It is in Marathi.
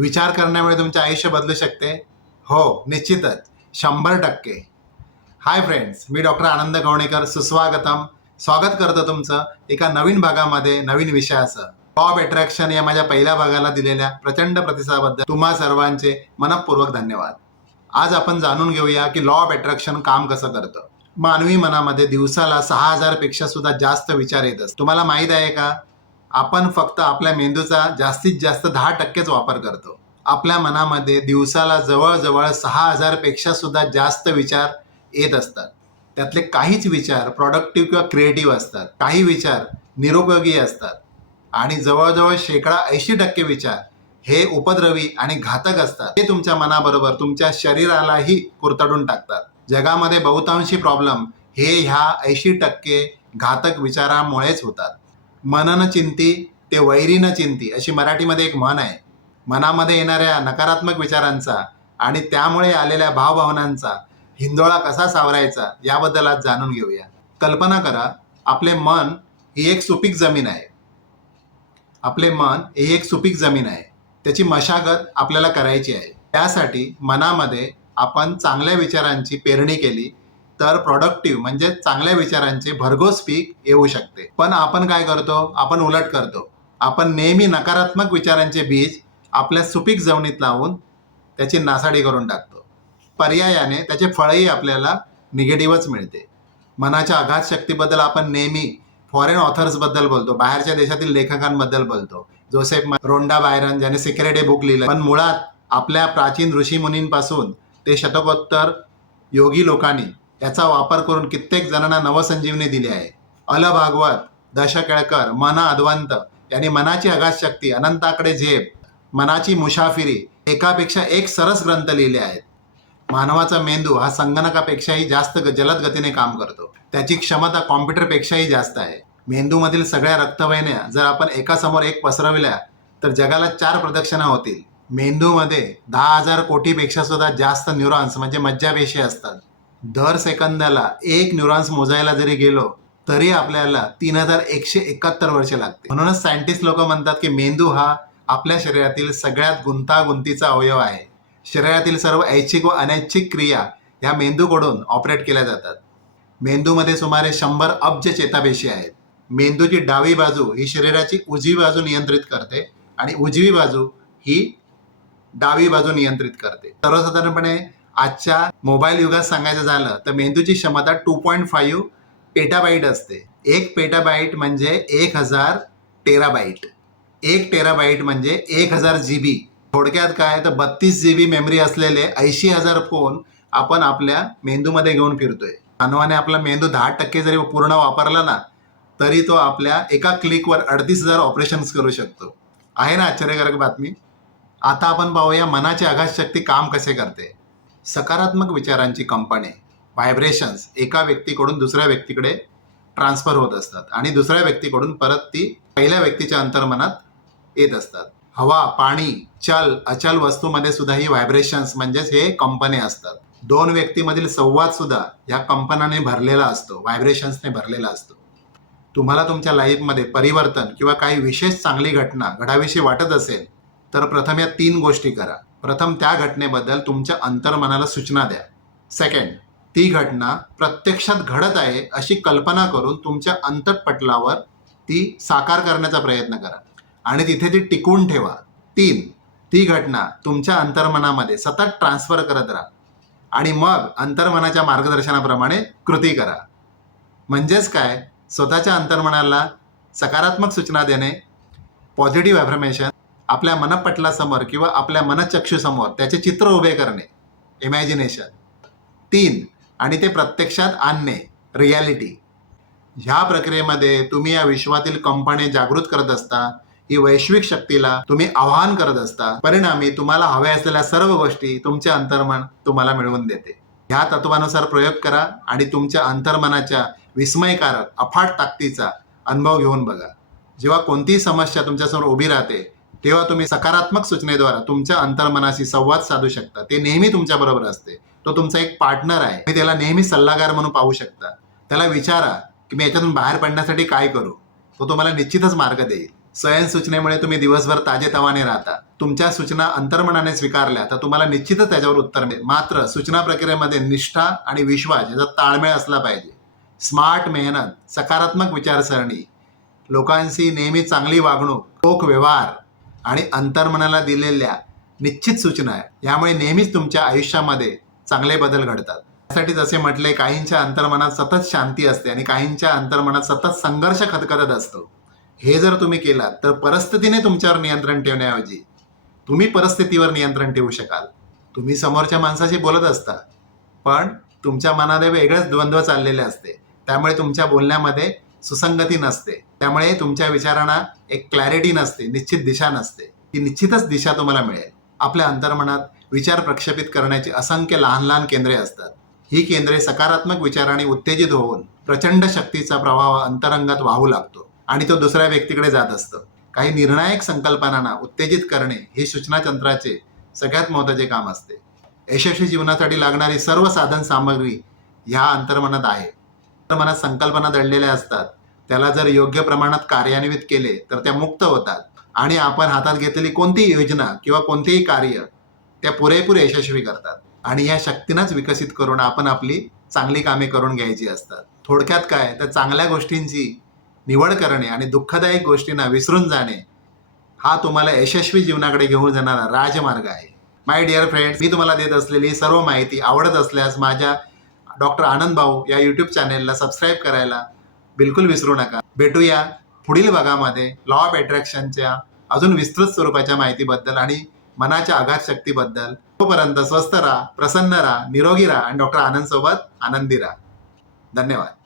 विचार करण्यामुळे तुमचे आयुष्य बदलू शकते. हो निश्चितच. शंभर टक्के. हाय फ्रेंड्स मी डॉक्टर आनंद गवणेकर सुस्वागतम. स्वागत करतो तुमचं एका नवीन भागामध्ये नवीन विषयाचं. पॉप अट्रॅक्शन या माझ्या पहिल्या भागाला दिलेल्या प्रचंड प्रतिसादाबद्दल तुम्हा सर्वांचे मनपूर्वक धन्यवाद. आज आपण जाणून घेऊया की लॉ ऑफ अट्रॅक्शन काम कसं करतं. मानवी मनामध्ये दिवसाला सहा हजारपेक्षा सुद्धा जास्त विचार येत असतात. तुम्हाला माहीत आहे का? आपण फक्त आपल्या मेंदूचा जास्तीत जास्त दहा टक्केच वापर करतो. आपल्या मनामध्ये दिवसाला जवळजवळ सहा हजारपेक्षा सुद्धा जास्त विचार येत असतात. त्यातले काहीच विचार प्रॉडक्टिव्ह किंवा क्रिएटिव्ह असतात. काही विचार निरुपयोगी असतात. आणि जवळजवळ शेकडा ऐंशी टक्के विचार हे उपद्रवी आणि घातक असतात. ते तुमच्या मनाबरोबर तुमच्या शरीरालाही कुरतडून टाकतात. जगामध्ये बहुतांशी प्रॉब्लेम हे ह्या ऐंशी टक्के घातक विचारामुळेच होतात. मनानं चिंती ते वैरीनं चिंती अशी मराठीमध्ये एक म्हण आहे. मनामध्ये येणाऱ्या नकारात्मक विचारांचा आणि त्यामुळे आलेल्या भावभावनांचा हिंदोळा कसा सावरायचा याबद्दल आज जाणून घेऊया. कल्पना करा आपले मन ही एक सुपीक जमीन आहे. आपले मन ही एक सुपीक जमीन आहे. त्याची मशागत आपल्याला करायची आहे. त्यासाठी मनामध्ये आपण चांगल्या विचारांची पेरणी केली तर प्रॉडक्टिव्ह म्हणजे चांगल्या विचारांचे भरघोस पीक येऊ शकते. पण आपण काय करतो? आपण उलट करतो. आपण नेहमी नकारात्मक विचारांचे बीज आपल्या सुपीक जमिनीत लावून त्याची नासाडी करून टाकतो. पर्यायाने त्याचे फळही आपल्याला निगेटिव्हच मिळते. मनाच्या आघात शक्तीबद्दल आपण नेहमी फॉरेन ऑथर्सबद्दल बोलतो. बाहेरच्या देशातील लेखकांबद्दल बोलतो. जोसेफ रोंडा बायरन ज्याने सिक्रेट हे बुक लिहिलं. पण मुळात आपल्या प्राचीन ऋषीमुनींपासून ते शतकोत्तर योगी लोकांनी याचा वापर करून कित्येक जणांना नवसंजीवनी दिली आहे. अल भागवत दश केळकर मन अद्वंत यांनी मनाची आघात शक्ती अनंताकडे झेप मनाची मुसाफिरी एकापेक्षा एक सरस ग्रंथ लिहिले आहेत. मानवाचा मेंदू हा संगणकापेक्षाही जास्त जलद गतीने काम करतो. त्याची क्षमता कॉम्प्युटरपेक्षाही जास्त आहे. मेंदूमधील सगळ्या रक्तवाहिन्या जर आपण एकासमोर एक पसरविल्या तर जगाला चार प्रदक्षिणा होतील. मेंदूमध्ये दहा हजार कोटीपेक्षा सुद्धा जास्त न्यूरॉन्स म्हणजे मज्जापेशी असतात. दर सेकंदाला एक न्यूरॉन्स मोजायला जरी गेलो तरी आपल्याला तीन हजार एकशे एकाहत्तर वर्षे लागते. म्हणूनच सायंटिस्ट लोक म्हणतात की मेंदू हा आपल्या शरीरातील सगळ्यात गुंतागुंतीचा अवयव आहे. शरीरातील सर्व ऐच्छिक व अनैच्छिक क्रिया ह्या मेंदूकडून ऑपरेट केल्या जातात. मेंदूमध्ये सुमारे शंभर अब्ज चेतापेशी आहेत. मेंदूची डावी बाजू ही शरीराची उजवी बाजू नियंत्रित करते आणि उजवी बाजू ही डावी बाजू नियंत्रित करते. सर्वसाधारणपणे आजच्या मोबाईल युगात सांगायचं झालं तर मेंदूची क्षमता टू पॉईंट फाईव्ह पेटाबाईट असते. एक पेटाबाईट म्हणजे एक हजार टेराबाईट एक टेराबाईट म्हणजे एक हजार जी बी थोडक्यात काय तर बत्तीस जी बी मेमरी असलेले ऐंशी हजार फोन आपण आपल्या मेंदूमध्ये घेऊन फिरतोय. मानवाने आपला मेंदू दहा टक्के जरी पूर्ण वापरला ना तरी तो आपल्या एका क्लिकवर अडतीस हजार ऑपरेशन्स करू शकतो. आहे ना आश्चर्यकारक बातमी? आता आपण पाहूया मनाची आघात शक्ती काम कसे करते. सकारात्मक विचारांची कंपने व्हायब्रेशन्स एका व्यक्तीकडून दुसऱ्या व्यक्तीकडे ट्रान्सफर होत असतात आणि दुसऱ्या व्यक्तीकडून परत ती पहिल्या व्यक्तीच्या अंतर्मनात येत असतात. हवा पाणी चल अचल वस्तूमध्ये सुद्धा ही व्हायब्रेशन्स म्हणजेच हे कंपने असतात. दोन व्यक्तीमधील संवाद सुद्धा या कंपनाने भरलेला असतो व्हायब्रेशन्सने भरलेला असतो. तुम्हाला तुमच्या लाईफमध्ये परिवर्तन किंवा काही विशेष चांगली घटना घडाविषयी वाटत असेल तर प्रथम या तीन गोष्टी करा. प्रथम त्या घटनेबद्दल तुमच्या अंतर्मनाला सूचना द्या. सेकंड ती घटना प्रत्यक्षात घडत आहे अशी कल्पना करून तुमच्या अंतपटलावर ती साकार करण्याचा प्रयत्न करा. आणि तिथे ती टिकवून ठेवा. तीन ती घटना तुमच्या अंतर्मनामध्ये सतत ट्रान्सफर करत राहा. आणि मग अंतर्मनाच्या मार्गदर्शनाप्रमाणे कृती करा. म्हणजेच काय? स्वतःच्या अंतर्मनाला सकारात्मक सूचना देणे पॉझिटिव्ह ॲफर्मेशन आपल्या मनपटलासमोर किंवा आपल्या मनचक्षूसमोर त्याचे चित्र उभे करणे इमॅजिनेशन तीन आणि ते प्रत्यक्षात आणणे रियालिटी ह्या प्रक्रियेमध्ये तुम्ही या विश्वातील कंपने जागृत करत असता ही वैश्विक शक्तीला तुम्ही आवाहन करत असता परिणामी तुम्हाला हव्या असलेल्या सर्व गोष्टी तुमचे अंतर्मन तुम्हाला मिळवून देते. ह्या तत्वानुसार प्रयोग करा आणि तुमच्या अंतर्मनाच्या विस्मयकारक अफाट ताकदीचा अनुभव घेऊन बघा. जेव्हा कोणतीही समस्या तुमच्यासमोर उभी राहते तेव्हा तुम्ही सकारात्मक सूचनेद्वारा तुमच्या अंतर्मनाशी संवाद साधू शकता. ते नेहमी तुमच्या बरोबर असते. तो तुमचा एक पार्टनर आहे. तुम्ही त्याला नेहमी सल्लागार म्हणून पाहू शकता. त्याला विचारा की मी याच्यातून बाहेर पडण्यासाठी काय करू? तो तुम्हाला निश्चितच मार्ग देईल. स्वयं सूचनेमुळे तुम्ही दिवसभर ताजेतवाने राहता. तुमच्या सूचना अंतर्मनाने स्वीकारल्या तर तुम्हाला निश्चितच त्याच्यावर उत्तर मिळेल. मात्र सूचना प्रक्रियेमध्ये निष्ठा आणि विश्वास याचा ताळमेळ असला पाहिजे. स्मार्ट मेहनत सकारात्मक विचारसरणी लोकांशी नेहमी चांगली वागणूक रोख व्यवहार आणि अंतर्मनाला दिलेल्या निश्चित सूचना आहे. यामुळे नेहमीच तुमच्या आयुष्यामध्ये चांगले बदल घडतात. त्यासाठीच असे म्हटले काहींच्या अंतर्मनात सतत शांती असते आणि काहींच्या अंतर्मनात सतत संघर्ष खतखतत असतो. हे जर तुम्ही केलात तर परिस्थितीने तुमच्यावर नियंत्रण ठेवण्याऐवजी तुम्ही परिस्थितीवर नियंत्रण ठेवू शकाल. तुम्ही समोरच्या माणसाशी बोलत असता पण तुमच्या मनात वेगळंच द्वंद्व चाललेले असते. त्यामुळे तुमच्या बोलण्यामध्ये सुसंगती नसते. त्यामुळे तुमच्या विचारांना एक क्लॅरिटी नसते निश्चित दिशा नसते. ती निश्चितच दिशा तुम्हाला मिळेल. आपल्या अंतर्मनात विचार प्रक्षेपित करण्याची असंख्य लहान लहान केंद्रे असतात. ही केंद्रे सकारात्मक विचाराने उत्तेजित होऊन प्रचंड शक्तीचा प्रभाव अंतरंगात वाहू लागतो आणि तो दुसऱ्या व्यक्तीकडे जात असतो. काही निर्णायक संकल्पनांना उत्तेजित करणे हे सूचनातंत्राचे सगळ्यात महत्त्वाचे काम असते. यशस्वी जीवनासाठी लागणारी सर्व साधन सामग्री ह्या अंतर्मनात आहे. मनात संकल्पना दडलेल्या असतात. त्याला जर योग्य प्रमाणात कार्यान्वित केले तर त्या मुक्त होतात. आणि आपण हातात घेतलेली कोणतीही योजना किंवा कोणतेही कार्य त्या पुरेपूर यशस्वी करतात. आणि या शक्तींनाच विकसित करून आपण आपली चांगली कामे करून घ्यायची असतात. थोडक्यात काय? तर चांगल्या गोष्टींची निवड करणे आणि दुःखदायक गोष्टींना विसरून जाणे हा तुम्हाला यशस्वी जीवनाकडे घेऊन जाणारा राजमार्ग आहे. माय डिअर फ्रेंड्स मी तुम्हाला देत असलेली सर्व माहिती आवडत असल्यास माझ्या डॉक्टर आनंद भाऊ या यूट्यूब चॅनेलला सबस्क्राईब करायला बिलकुल विसरू नका. भेटूया पुढील भागामध्ये लॉ ऑफ अट्रॅक्शनच्या अजून विस्तृत स्वरूपाच्या माहितीबद्दल आणि मनाच्या आघात शक्तीबद्दल. तोपर्यंत स्वस्थ राहा प्रसन्न राहा निरोगी राहा आणि डॉक्टर आनंद सोबत आनंदी राहा. धन्यवाद.